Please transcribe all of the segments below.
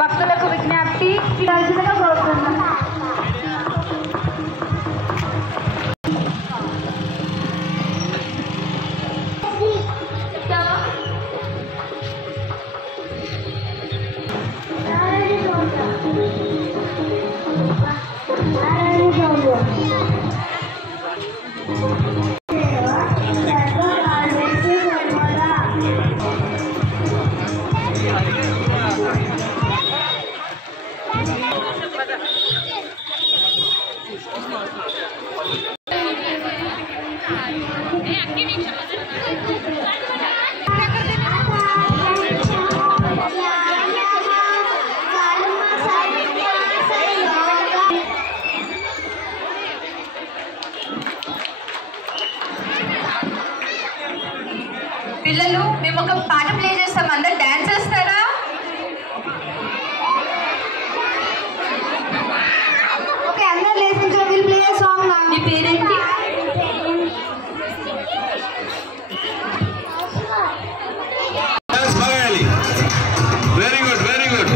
భక్తులకు విజ్ఞప్తి కోరుతున్నాం. పిల్లలు మేము ఒక పాట ప్లే చేస్తాం, అందరు డాన్స్ చేస్తారా? ఓకే, అందరు లేచి విల్ ప్లే సాంగ్. మీ పేరేంటి? Very good, very good.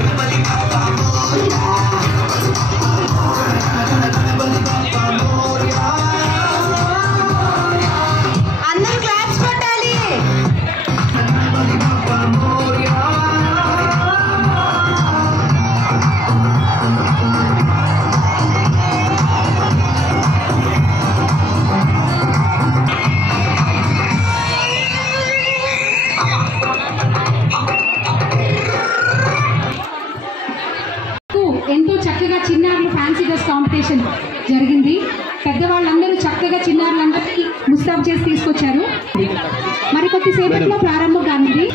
ఎంతో చక్కగా చిన్నారులు ఫ్యాన్సీ డ్రెస్ కాంపిటీషన్ జరిగింది. పెద్దవాళ్ళందరూ చక్కగా చిన్నారులందరికీ ముస్తాబు చేసి తీసుకొచ్చారు. మరికొద్ది సేపట్లో ప్రారంభం కానుంది.